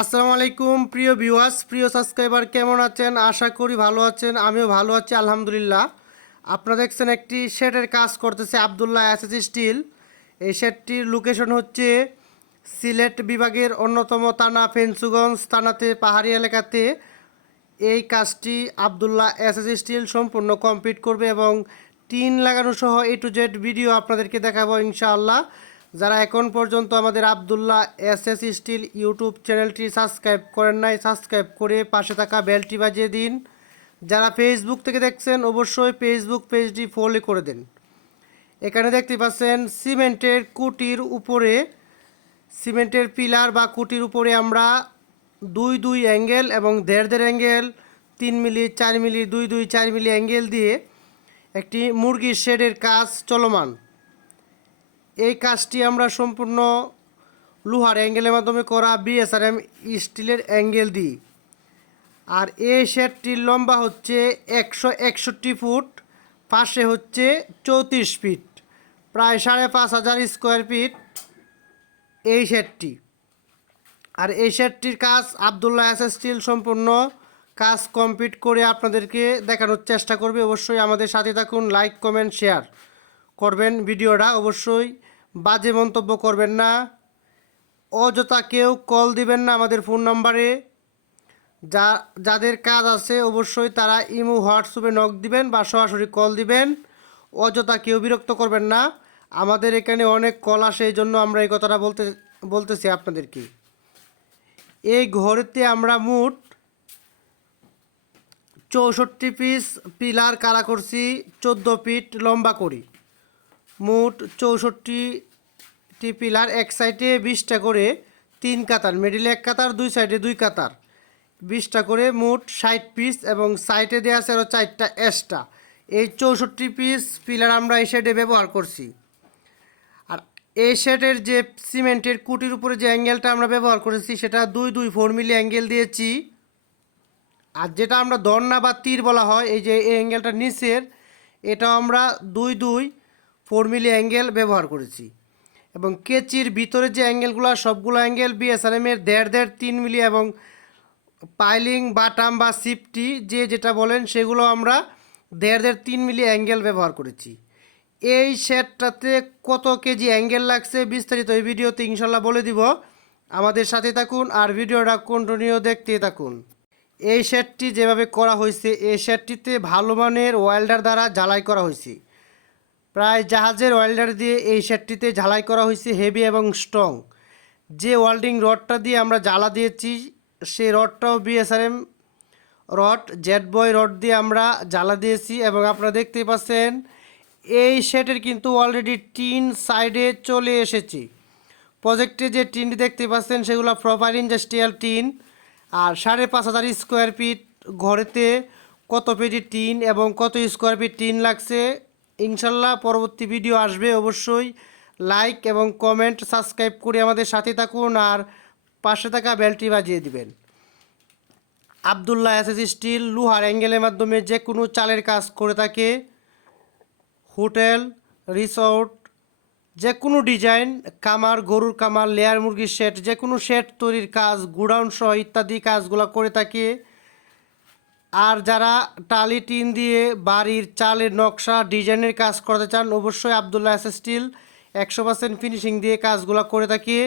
আসসালামু আলাইকুম, প্রিয় ভিউয়ার্স প্রিয় সাবস্ক্রাইবার কেমন আছেন? আশা করি ভালো আছেন, আমিও ভালো আছি, আলহামদুলিল্লাহ। আপনারা দেখছেন একটি শেডের কাজ করতেছে আবদুল্লাহ এসএস স্টিল। এই শেডটির লোকেশন হচ্ছে সিলেট বিভাগের অন্যতম থানা, ফেন্সুগঞ্জ থানাতে, পাহাড়ি এলাকাতে। এই কাজটি আবদুল্লাহ এসএস স্টিল সম্পূর্ণ কমপ্লিট করবে এবং টিন লাগানো সহ এ টু জেড ভিডিও আপনাদেরকে দেখাবো ইনশাআল্লাহ। যারা এখন পর্যন্ত আমাদের Abdullah S S steel YouTube চ্যানেলটি সাবস্ক্রাইব করেন নাই, সাবস্ক্রাইব করে পাশে থাকা বেলটি বাজিয়ে দিন। যারা ফেসবুক থেকে দেখছেন, অবশ্যই ফেসবুক পেজটি ফলো করে দিন। এখানে দেখতে পাচ্ছেন, সিমেন্টের কুটির উপরে, সিমেন্টের পিলার বা কুটির উপরে আমরা দুই দুই অ্যাঙ্গেল এবং দেড় দেড় অ্যাঙ্গেল, তিন মিলি, চার মিলি, দুই দুই, চার মিলি অ্যাঙ্গেল দিয়ে একটি মুরগির শেডের কাজ চলমান। এই কাজটি আমরা সম্পূর্ণ লোহার অ্যাঙ্গেলের মাধ্যমে করা বিএসআরএম স্টিলের অ্যাঙ্গেল দিই আর এই শেডটির লম্বা হচ্ছে একশো একষট্টি ফুট, পাশে হচ্ছে চৌত্রিশ ফিট, প্রায় সাড়ে পাঁচ হাজার স্কোয়ার ফিট এই শেডটি। আর এই শেডটির কাজ আবদুল্লাহ এস স্টিল সম্পূর্ণ কাজ কমপ্লিট করে আপনাদেরকে দেখানোর চেষ্টা করবে। অবশ্যই আমাদের সাথে থাকুন, লাইক, কমেন্ট, শেয়ার। করবেন ভিডিওটা, অবশ্যই বাজে মন্তব্য করবেন না। অযথা কেউ কল দিবেন না আমাদের ফোন নাম্বারে। যা, যাদের কাজ আছে অবশ্যই তারা ইমো, হোয়াটসঅ্যাপে নক দিবেন বা সরাসরি কল দিবেন। অযথা কেউ বিরক্ত করবেন না। আমাদের এখানে অনেক কল আসে এই জন্য আমরা এই কথাটা বলতে, বলতেছি আপনাদেরকে। এই ঘরেতে আমরা মোট চৌষট্টি পিস পিলার কারা করছি, চোদ্দ ফিট লম্বা করি। মোট চৌষট্টিটি পিলার এক সাইডে বিশটা করে তিন কাতার মিডিলে এক কাতার, দুই সাইডে দুই কাতার। বিশটা করে মোট ষাট পিস এবং সাইডে দেওয়া আছে আরও চারটা এক্সট্রা এই চৌষট্টি পিস পিলার আমরা এই সাইডে ব্যবহার করছি। আর এই সেটের যে সিমেন্টের কুটির উপরে যে অ্যাঙ্গেলটা আমরা ব্যবহার করেছি, সেটা দুই দুই ফোর মিলি অ্যাঙ্গেল দিয়েছি। আর যেটা আমরা দন্না বা তীর বলা হয়, এই যে এই অ্যাঙ্গেলটা নিচের এটা আমরা দুই দুই ফোর মিলি অ্যাঙ্গেল ব্যবহার করেছি। এবং কেচির ভিতরে যে অ্যাঙ্গেলগুলো সবগুলো অ্যাঙ্গেল বিএসআরএমের দেড় দেড় তিন মিলি এবং পাইলিং বাটাম বা সিফটি যে যেটা বলেন, সেগুলো আমরা দেড় দেড় তিন মিলি অ্যাঙ্গেল ব্যবহার করেছি। এই সেটটাতে কত কেজি অ্যাঙ্গেল লাগছে বিস্তারিত এই ভিডিওতে ইনশাল্লাহ বলে দিব। আমাদের সাথে থাকুন আর ভিডিওটা কন্টিনিউ দেখতে থাকুন। এই সেটটি যেভাবে করা হয়েছে, এই সেটটিতে ভালো মানের ওয়েল্ডার দ্বারা ঝালাই করা হয়েছে। প্রায় জাহাজের ওয়েল্ডার দিয়ে এই সেটটিতে ঝালাই করা হয়েছে হেভি এবং স্ট্রং। যে ওয়েল্ডিং রডটা দিয়ে আমরা জ্বালা দিয়েছি সেই রডটাও বিএসআরএম রড জেড বয় রড দিয়ে আমরা জ্বালা দিয়েছি এবং আপনারা দেখতেই পাচ্ছেন, এই সেটের কিন্তু অলরেডি টিন সাইডে চলে এসেছে। প্রজেক্টে যে টিনটি দেখতে পাচ্ছেন, সেগুলো প্রপার ইন্ডাস্ট্রিয়াল টিন। আর সাড়ে পাঁচ হাজার স্কোয়ার ফিট ঘরেতে কত পেটি টিন এবং কত স্কোয়ার ফিট টিন লাগছে ইনশাল্লাহ পরবর্তী ভিডিও আসবে অবশ্যই। লাইক এবং কমেন্ট সাবস্ক্রাইব করে আমাদের সাথে থাকুন আর পাশে থাকা বেলটি বাজিয়ে দিবেন। আবদুল্লাহ এস স্টিল লোহার অ্যাঙ্গেলের মাধ্যমে যে কোনো চালের কাজ করে থাকে। হোটেল, রিসোর্ট যে কোনো ডিজাইন কামার গরুর কামার লেয়ার মুরগির শেড যে কোনো শেড তৈরির কাজ, গুডাউন সহ ইত্যাদি কাজগুলো করে থাকে। আর যারা টালি টিন দিয়ে বাড়ির চালের নকশা, ডিজাইনের কাজ করতে চান, অবশ্যই আবদুল্লাহ এস স্টিল একশো পার্সেন্ট ফিনিশিং দিয়ে কাজগুলো করে থাকি।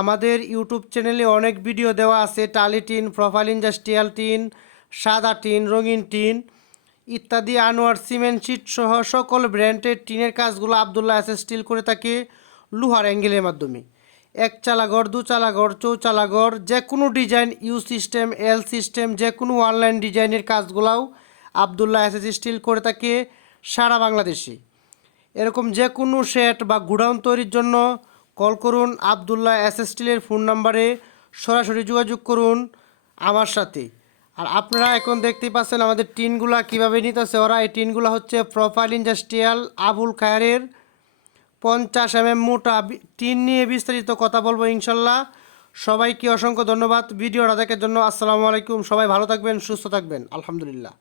আমাদের ইউটিউব চ্যানেলে অনেক ভিডিও দেওয়া আছে, টালি টিন, প্রোফাইল ইন্ডাস্ট্রিয়াল টিন, সাদা টিন, রঙিন টিন ইত্যাদি, আনোয়ার সিমেন্ট, শিট সহ সকল ব্র্যান্ডের টিনের কাজগুলো আবদুল্লাহ এস স্টিল করে থাকে, লোহার অ্যাঙ্গেলের মাধ্যমে। এক চালাঘর দু চালাঘর চৌচালাঘর যে কোনো design, U system, L system, যে কোনো অনলাইন ডিজাইনের কাজগুলাও আবদুল্লাহ এস স্টিল করে থাকে সারা বাংলাদেশে। এরকম যে কোনো সেট বা গুডাউন তৈরির জন্য কল করুন আবদুল্লাহ এস স্টিলের ফোন নাম্বারে, সরাসরি যোগাযোগ করুন আমার সাথে। আর আপনারা এখন দেখতেই পাচ্ছেন আমাদের টিনগুলা কীভাবে নিতেছে। ওরা এই টিনগুলো হচ্ছে প্রোফাইল ইন্ডাস্ট্রিয়াল আবুল খায়ের পঞ্চাশ এম এম মোটা টিন নিয়ে বিস্তারিত কথা বলব ইনশাল্লাহ। সবাইকে অসংখ্য ধন্যবাদ ভিডিওটা দেখার জন্য। আসসালামু আলাইকুম। সবাই ভালো থাকবেন, সুস্থ থাকবেন। আলহামদুলিল্লাহ।